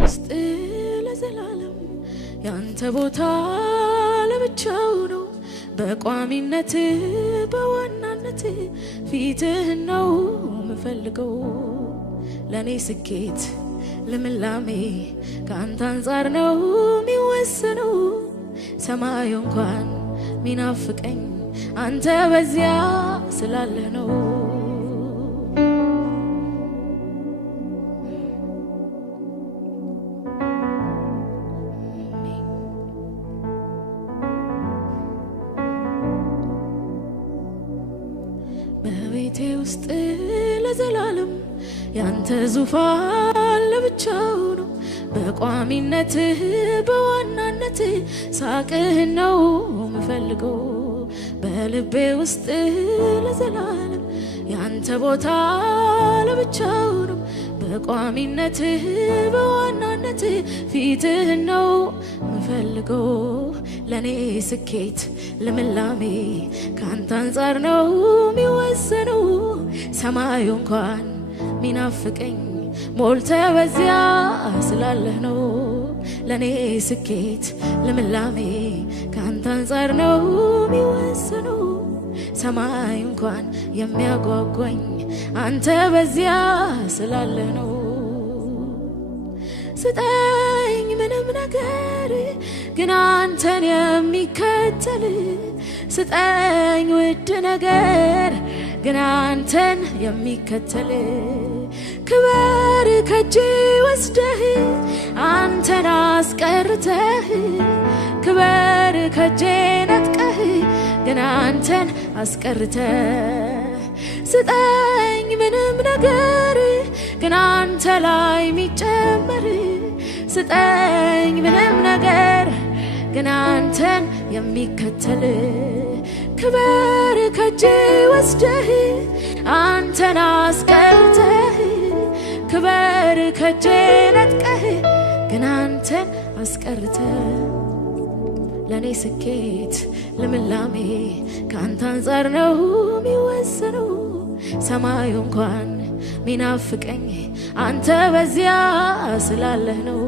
ውስጥ ለዘላለም ያንተ ቦታ ለብቻው ነው በቋሚነት በዋናነት ፊትህ ነው ምፈልገው ለኔ ስኬት ለምላሜ ካንተ አንፃር ነው ሚወሰነው ሰማዩ እንኳን ሚናፍቀኝ አንተ በዚያ ስላለህ ነው በቤቴ ውስጥ ለዘላለም ያንተ ዙፋን ለብቻው ነው በቋሚነት በዋናነት ሳቅህ ነው ምፈልገው በልቤ ውስጥ ለዘላለም ያንተ ቦታ ለብቻው ነው በቋሚነት በዋናነት ፊትህ ነው ምፈልገው ለኔ ስኬት ለምላሜ ካንተ አንፃር ነው ሚወሰነው ሰማዩ እንኳን ሚናፍቀኝ ሞልተ በዚያ ስላለህ ነው ለኔ ስኬት ለምላሜ ካንተ አንፃር ነው ሚወሰነው ሰማይ እንኳን የሚያጓጓኝ አንተ በዚያ ስላለህ ነው ስጠኝ ምንም ነገር ግን አንተን የሚከተል ስጠኝ ውድ ነገር ግን አንተን የሚከተል ክብር ከጄ ወስደህ አንተን አስቀርተህ ክብር ከጄ ነጥቀህ ግን አንተን አስቀርተህ ስጠኝ ምንም ነገር ግን አንተ ላይ ሚጨመር ስጠኝ ምንም ነገር ግን አንተን የሚከተል ክብር ከጄ ወስደህ አንተን አስቀርተህ ክብር ከጄ ነጥቀህ ግን አንተን አስቀርተህ ለኔ ስኬት ለምላሜ ካንተ አንፃር ነው ሚወሰነው ሰማዩ እንኳን ሚናፍቀኝ አንተ በዚያ ስላለህ ነው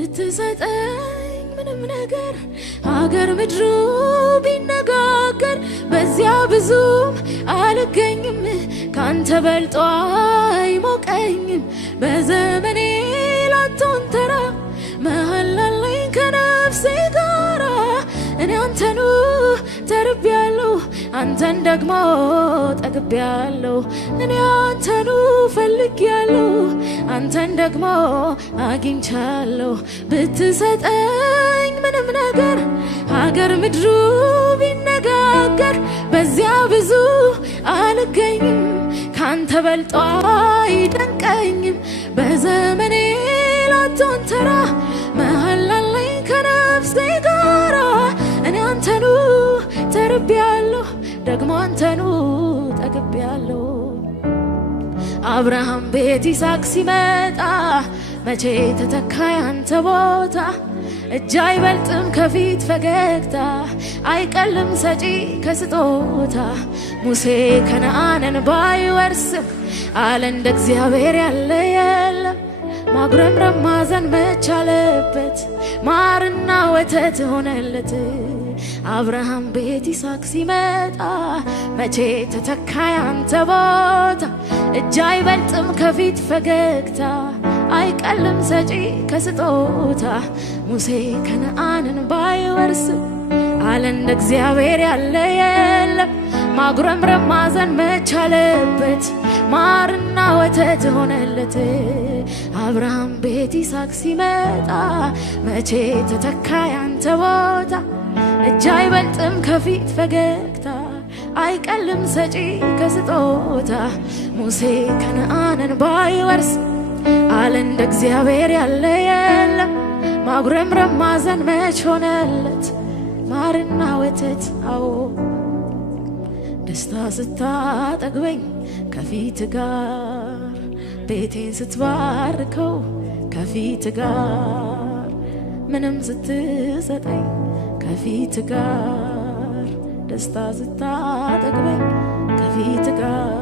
ብትሰጠኝ ምንም ነገር ሀገር ምድሩ ቢነጋገር በዚያ ብዙም አልገኝም ካንተ በልጦ አይሞቀኝም በዘመኔ ላንተን ተራ መሐላለኝ ከነፍሴ ጋራ እኔ አንተኑ ተርቤያለሁ አንተን ደግሞ ጠግቤያለሁ እኔ አንተኑ ፈልጌያለሁ አንተን ደግሞ አግኝቻለሁ ብትሰጠኝ ምንም ነገር ሀገር ምድሩ ቢነጋገር በዚያ ብዙ አልገኝም ካንተ በልጦ አይደንቀኝም በዘመኔ ላንተን ተራ መሐላለኝ ከነፍሴ ጋራ እኔ አንተኑ ተርቤያለሁ ደግሞ አንተኑ ጠግቤያለሁ አብርሃም ቤት ይስሐቅ ሲመጣ መቼ ተተካ ያንተ ቦታ እጅ አይበልጥም ከፊት ፈገግታ አይቀልም ሰጪ ከስጦታ ሙሴ ከነዓንን ባይወርስም አለ እንደ እግዚአብሔር ያለ የለም ማጉረምረም ማዘን መቻለበት ማርና ወተት ሆነለት አብርሃም ቤት ይስሐቅ ሲመጣ መቼ ተተካ ያንተ ቦታ እጅ አይበልጥም ከፊት ፈገግታ አይቀልም ሰጪ ከስጦታ ሙሴ ከነዓንን ባይወርስም አለ እንደ እግዚአብሔር ያለ የለም ማጉረምረም ማዘን መቻለበት ማርና ወተት ሆነለት አብርሃም ቤት ይስሐቅ ሲመጣ መቼ ተተካ ያንተ ቦታ እጅ አይበልጥም ከፊት ፈገግታ አይቀልም ሰጪ ከስጦታ ሙሴ ከነዓንን ባይወርስ አለ እንደ እግዚአብሔር ያለ የለም ማጉረምረም ማዘን መች ሆነለት ማርና ወተት አዎ ደስታ ስታጠግበኝ ከፊት ጋር ቤቴን ስትባርከው ከፊት ጋር ምንም ስትሰጠኝ ከፊት ጋር ደስታ ስታጠግበኝ ከፊት ጋር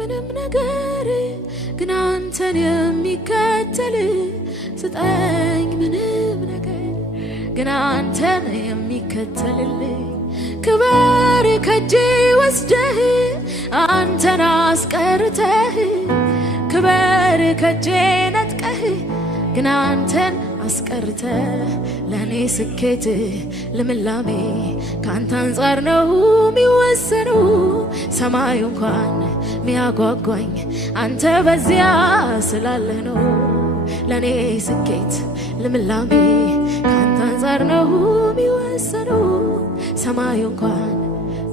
ምንም ነገር ግን አንተን የሚከተል ስጠኝ ምንም ነገር ግን አንተን የሚከተልልኝ ክብር ከጄ ወስደህ አንተን አስቀርተህ ክብር ከጄ ነጥቀህ ግን አንተን አስቀርተህ ለኔ ስኬት ልምላሜ ካንተ አንፃር ነው የሚወሰነው ሰማዩ እንኳን ሚያጓጓኝ አንተ በዚያ ስላለህ ነው ለኔ ስኬት ልምላሜ ካንተ አንፃር ነው የሚወሰነው ሰማዩ እንኳን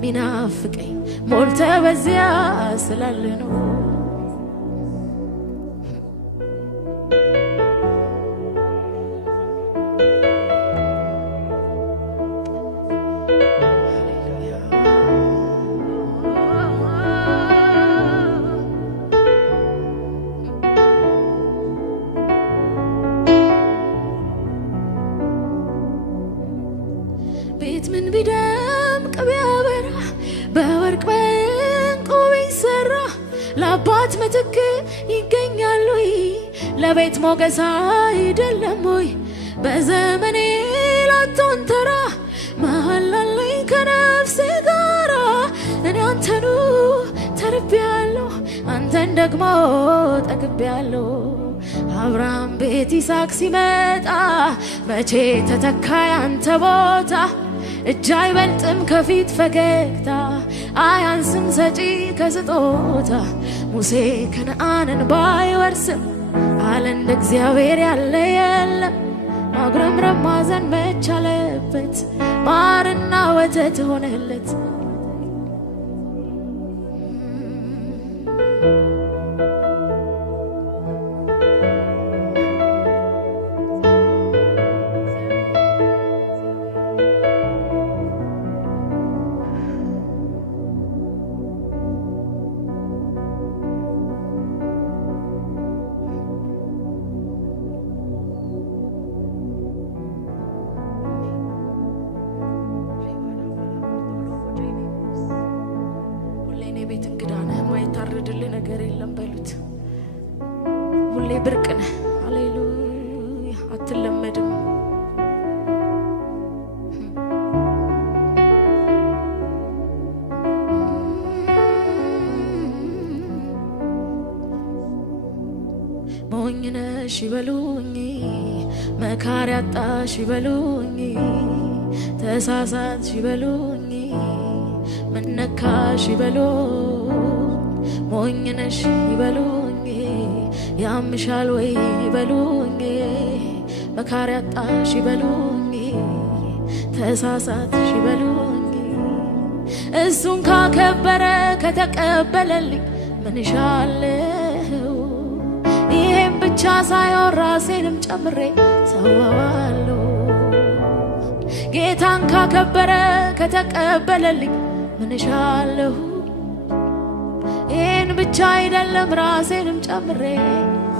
ሚናፍቀኝ ሞልተ በዚያ ስላለህ ነው ቤት ምን ቢደምቅ ቢያበራ በወርቅ በዕንቁ ቢሰራ ለአባት ምትክ ይገኛል ወይ ለቤት ሞገስ አይደለም ወይ በዘመኔ ላቶን ተራ መሃል አለኝ ከነፍሴ ጋራ እኔ አንተኑ ተርቤያለሁ አንተን ደግሞ ጠግቤያለሁ አብርሃም ቤት ይስሐቅ ሲመጣ መቼ ተተካ ያንተ ቦታ እጅ አይበልጥም ከፊት ፈገግታ አያንስም ሰጪ ከስጦታ ሙሴ ከነዓንን ባይወርስም አለ እንደ እግዚአብሔር ያለ የለም ማጉረምረም ማዘን መቻለበት ማርና ወተት ሆነለት ቤት እንግዳ ነህ ማይታረድልህ ነገር የለም በሉት ሁሌ ብርቅ ነህ ሃሌሉያ አትለመድም ሞኝ ነሽ ይበሉኝ መካሪ አጣሽ ይበሉኝ ተሳሳትሽ ይበሉኝ ምነካሽ ይበሉኝ ሞኝ ነሽ ይበሉኝ ያምሻል ወይ ይበሉኝ መካሪ አጣሽ ይበሉኝ ተሳሳትሽ ይበሉኝ እሱን ካከበረ ከተቀበለልኝ ምን ይሻለው ይሄን ብቻ ሳይሆን ራሴንም ጨምሬ ሰዋዋለሁ ጌታን ካከበረ ከተቀበለልኝ ምን ይሻለው ይሄን ብቻ አይደለም ራሴንም ጨምሬ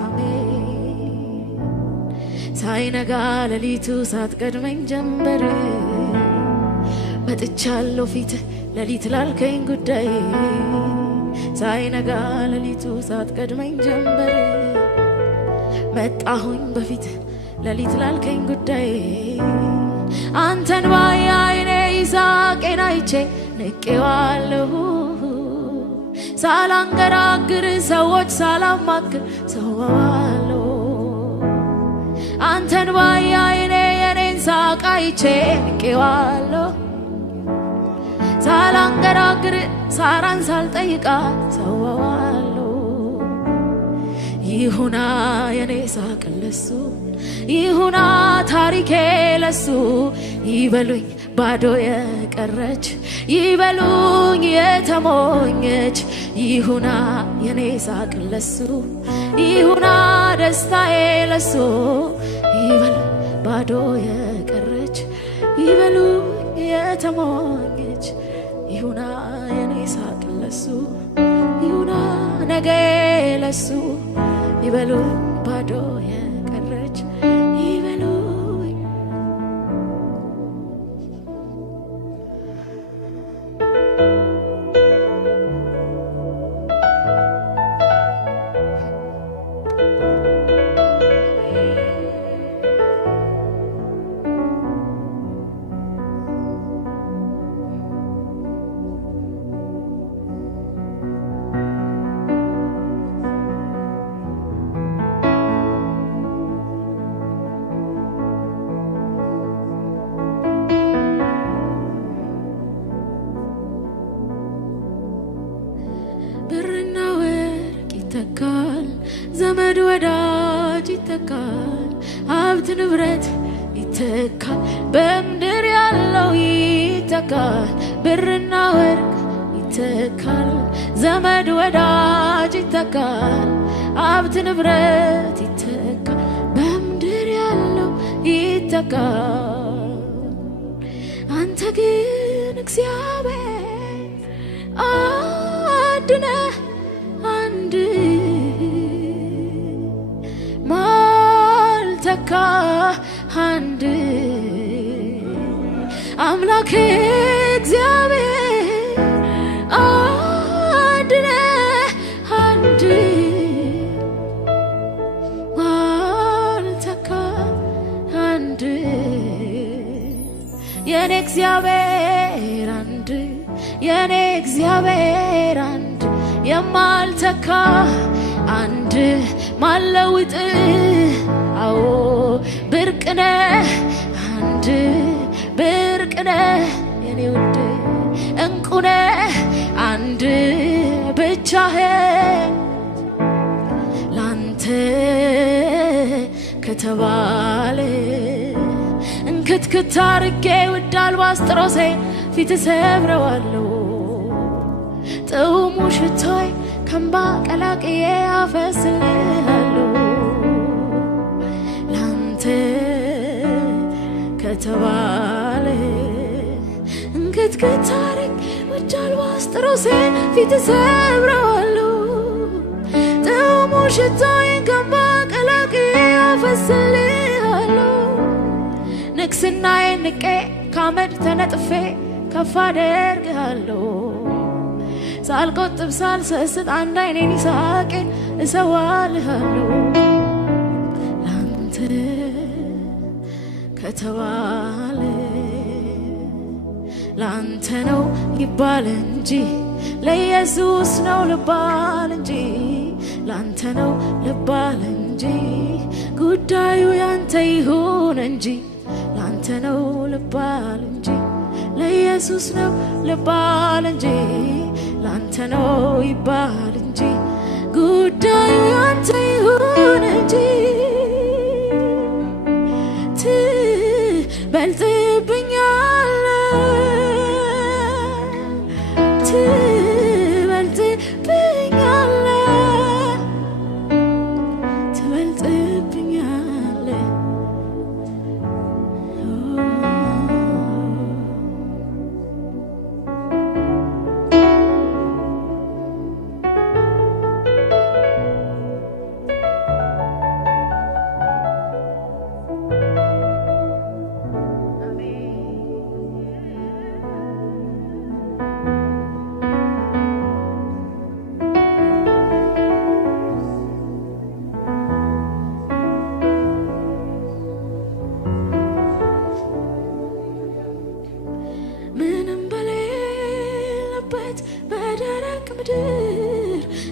አሜን ሳይነጋ ሌሊቱ ሳትቀድመኝ ጀንበር መጥቻለሁ ፊት ሌሊት ላልከኝ ጉዳይ ሳይነጋ ሌሊቱ ሳትቀድመኝ ጀንበር መጣሁኝ በፊት ሌሊት ላልከኝ ጉዳይ አንተን ባያይኔ ይስሐቄን አይቼ ንቄዋለሁ ሳላንገራግር ሰዎች ሳላማክር ሰዋዋለሁ አንተን ባያይኔ የኔን ሳቃይቼ ንቄዋለሁ ሳላንገራግር ሳራን ሳልጠይቃት ሰዋዋለሁ ይሁና የኔ ሳቅ ለሱ ይሁና ታሪኬ ለሱ ይበሉኝ ባዶ የቀረች ይበሉኝ የተሞኘች ይሁና የኔ ሳቅ ለሱ ይሁና ደስታዬ ለሱ ይበሉኝ ባዶ የቀረች ይበሉኝ የተሞኘች ይሁና የኔ ሳቅ ለሱ ይሁና ነገ ለሱ ይበሉኝ ባዶ የቀረች ይበሉኝ ብርና ወርቅ ይተካል ዘመድ ወዳጅ ይተካል ሀብት ንብረት ይተካል በምድር ያለው ይተካል ብርና ወርቅ ይተካል ዘመድ ወዳጅ ይተካል ሀብት ንብረት ይተካል በምድር ያለው ይተካል አንተ ግን እግዚአብሔር አድነ አንድ ማልተካ አንድ አምላክ እግዚአብሔር አድነ አንድ ማልተካ አንድ የኔ እግዚአብሔር አንድ የኔ እግዚአብሔር አንድ የማልተካ አንድ ማለውጥ አዎ ብርቅነ አንድ ብርቅነ የኔ ውድ እንቁነ አንድ ብቻህን ላንተ ከተባለ እንክትክት አርጌ ውድ አልባስጥሮሴ ፊት ሰብረዋለሁ ጥዑሙ ሽቶይ ከእንባ ቀላቅዬ አፈስልሃለሁ ላንተ ከተባለ እንክትክት አርጌ ውድ አልባስጥሮሴ ፊት ሰብረዋለሁ ጥዑሙ ሽቶይ ከእንባ ቀላቅዬ አፈስልሃለሁ ንግስናዬን ንቄ ካመድ ተነጥፌ ከፍ አደርግሃለሁ ሳልቆጥብ ሳልሰስት አንድ አይኔን ይሳቄን እሰዋልሃለሁ ላንተ ከተባለ ላንተ ነው ይባል እንጂ ለኢየሱስ ነው ልባል እንጂ ላንተ ነው ልባል እንጂ ጉዳዩ ያንተ ይሁን እንጂ ላንተ ነው ልባል እንጂ ለኢየሱስ ነው ልባል እንጂ ላንተ ነው ይባል እንጂ ጉዳዩ ያንተ ይሁን እንጂ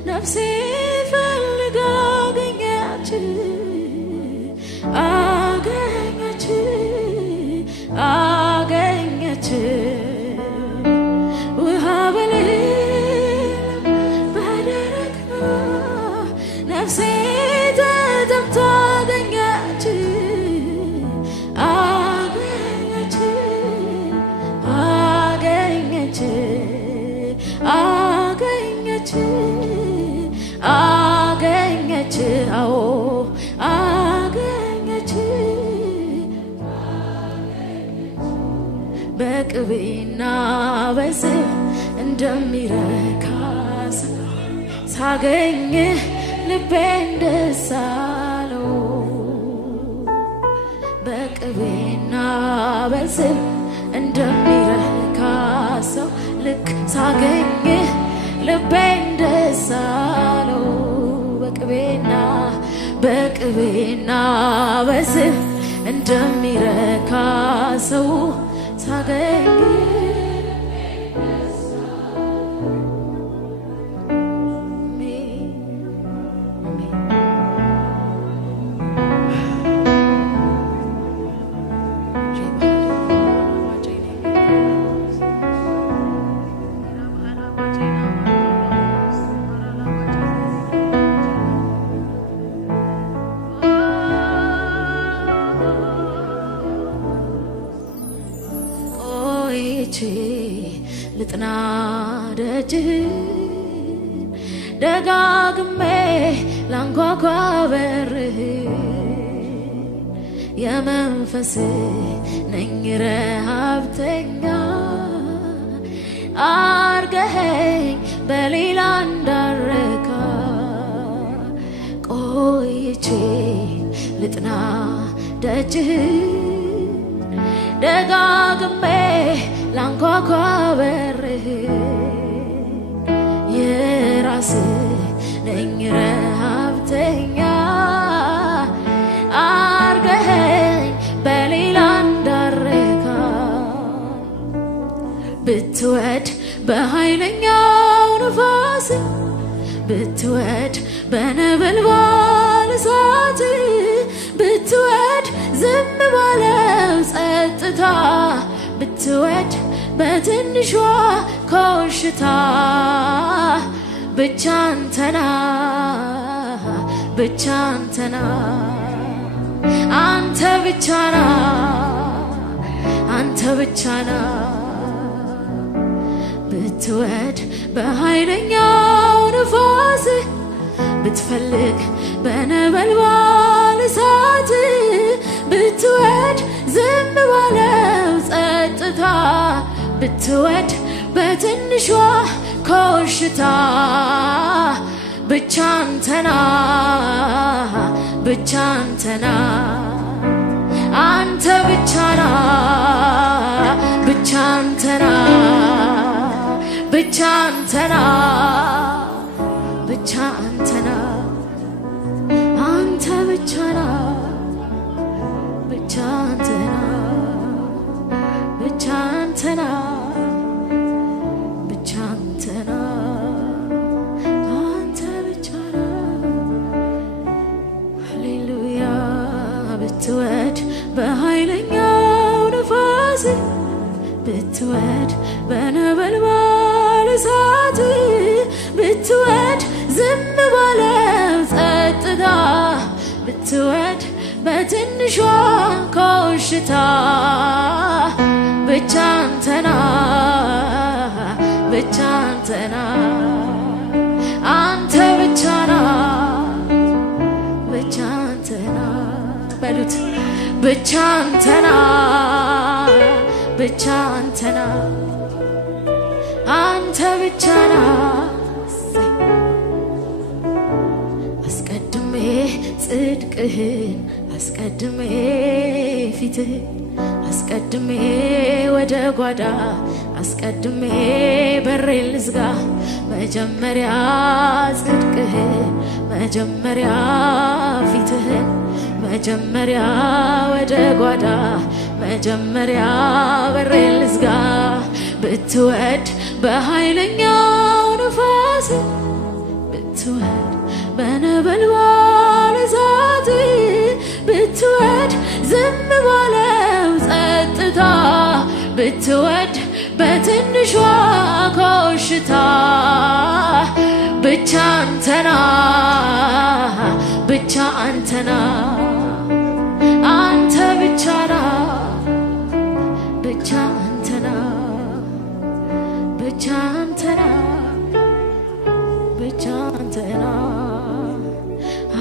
ነፍሴ ፈልጋ አገኘች አዎ አገኘች በቅቤና በዝብ እንደሚረካ ሳገኝ ልቤን ደስ አለው በቅቤና በዝብ እንደሚረካ ሰው ልክ ሳገኝ ልቤን ደስ አለው በቅቤና በዝብ እንደሚረካ ሰው ሳገኝ ልጥና ደጅህ ደጋግሜ ላንኳኳ በርህ የመንፈስ ነኝ ረሃብተኛ አርገኸኝ በሌላ እንዳረካ ቆይቼ ልጥና ደጅህ ደጋግሜ ላንኳኳ በርህ የራስህ ነኝ ረሃብተኛ አርገኸኝ በሌላ እንዳረካ ብትወድ በኃይለኛው ነፋስ ብትወድ በነበልባል እሳት ብትወድ ዝም ባለው ጸጥታ ብትወድ በትንሿ ኮሽታ ብቻ አንተና አንተ ብቻና ብትወድ በኃይለኛው ነፋስ ብትፈልግ በነበልባል እሳት ብትወድ ዝም ባለው ጸጥታ ብትወድ በትንሿ ኮሽታ ብቻ አንተና አንተ ብቻና አንተ ብቻና ሃሌሉያ ብትወድ በኃይለኛው ነፋስ ብትወድ በነበልባል እሳት ብትወድ ዝም ባለው ጸጥታ ብትወድ በትንሿ ኮሽታ ብቻ አንተና አንተ ብቻና በሉት ብቻ አንተና አንተ ብቻና አስቀድሜ ጽድቅህን አስቀድሜ ፊትህን አስቀድሜ ወደ ጓዳ አስቀድሜ በሬን ልዝጋ መጀመሪያ ጽድቅህን መጀመሪያ ፊትህን መጀመሪያ ወደ ጓዳ መጀመሪያ በሬን ልዝጋ ብትወድ በኃይለኛው ነፋስ ብትወድ በነበልባል እሳት ብትወድ ዝም ባለው ጸጥታ ብትወድ በትንሿ ኮሽታ ብቻ አንተና አንተ ብቻና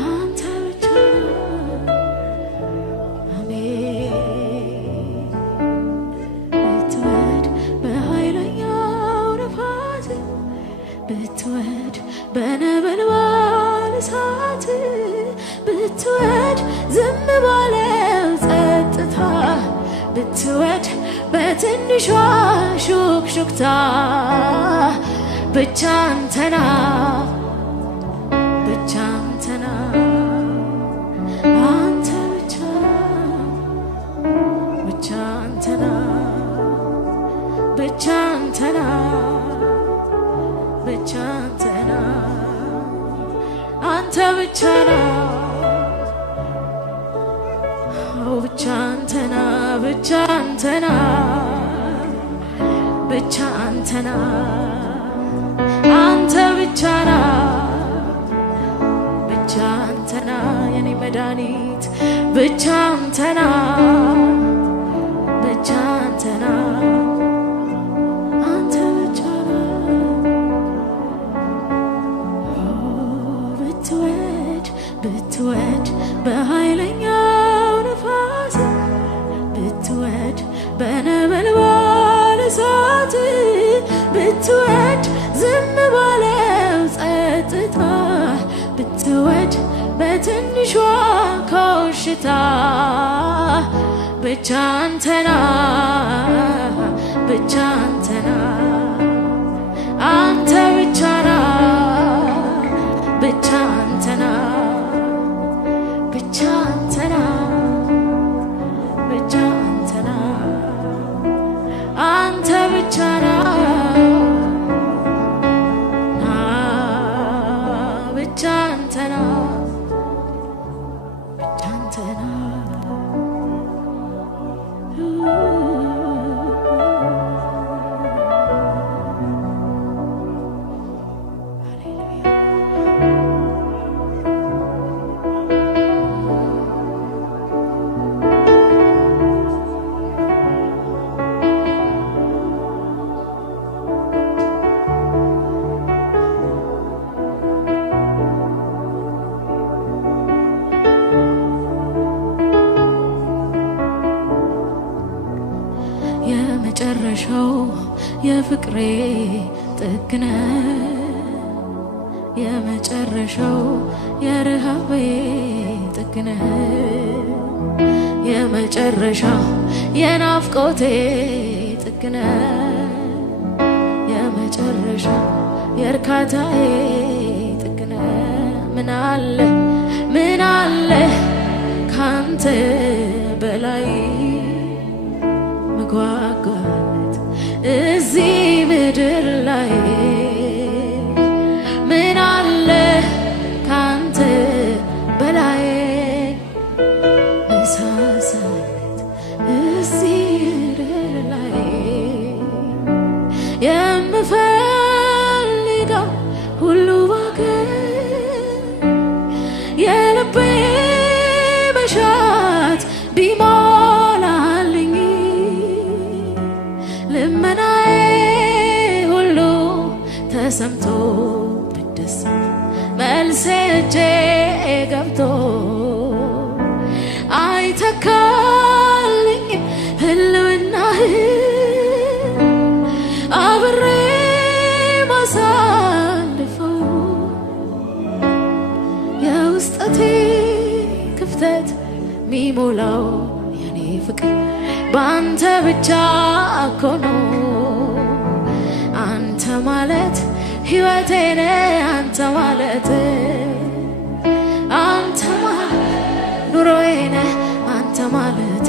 አንተ በነበልባል እሳት ብትወድ ዝም ባለው ጸጥታ ብትወድ በትንሿ ሹክሹክታ ብቻ አንተና ብቻ አንተና አንተ ብቻ ብቻ አንተና ብቻ አንተና ብቻ አንተና አንተ ብቻ ነው ብቻ አንተና ብቻ አንተና ብቻ አንተና አንተ ብቻ ነው ብቻ አንተና የኔ መድኃኒት ብቻ አንተና ብቻ አንተና አንተ ብቻ ነው ብትወድ ብትወድ በኃይለኛው ነፋስ ብትወድ በነበልባል እሳት ብትወድ ዝም ባለው ጸጥታ ብትወድ በትንሿ ኮሽታ ብቻ አንተና ብቻ አንተና አንተ ብቻ ነው ብቻ አንተና ብቻ አንተና ብቻ አንተና አንተ ብቻ ነው ብቻ አንተና ብቻ አንተና የመጨረሻው የፍቅሬ ጥግነ የመጨረሻው የረሃቤ ጥግነ የመጨረሻው የናፍቆቴ ጥግነ የመጨረሻው የርካታዬ ጥግነ ምን አለ ካንተ በላይ መጓጓት እዚህ ምድር ላይ ምን አለ ካንተ በላይ መሳሳት እዚህ ምድር ላይ የምፈልገው ሁሉ ባገኝ የልቤ መሻት ቢሞላልኝ ልመናዬ ሁሉ ተሰምቶ ብደስ መልሴ እጄ ገብቶ አይተካልኝ ህልውናህ አብሬ ማሳልፈው የውስጠቴ ክፍተት ሚሞላው የኔ ፍቅር ባንተ ብቻ እኮ ነው አንተ ማለት ሕይወቴ ነህ አንተ ማለት ኑሮዬ ነህ አንተ ማለት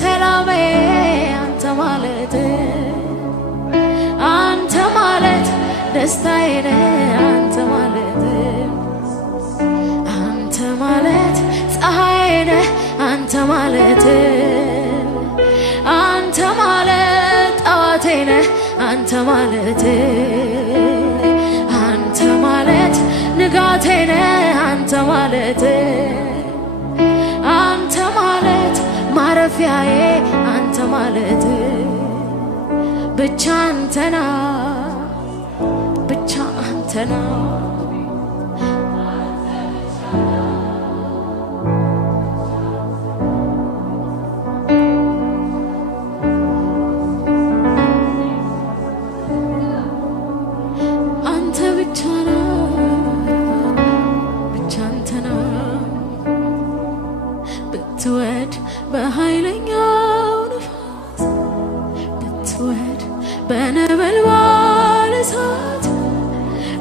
ሰላሜ አንተ ማለት ደስታዬ ነህ አንተ ማለት ፀሐዬ ነህ አንተ ማለት ጠዋቴ ነህ አንተ ማለት ንጋቴ ነህ አንተ ማለት ማረፊያዬ አንተ ማለት ብቻ አንተና ብቻ አንተና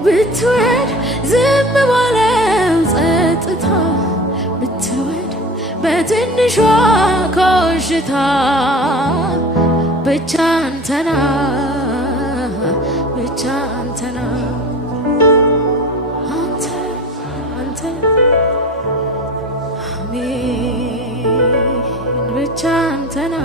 ብትወድ ዝም ባለው ጸጥታ ብትወድ በትንሿ ኮሽታ ብቻ አንተና ብቻ አንተና አንተ አንተ አሜን ብቻ አንተና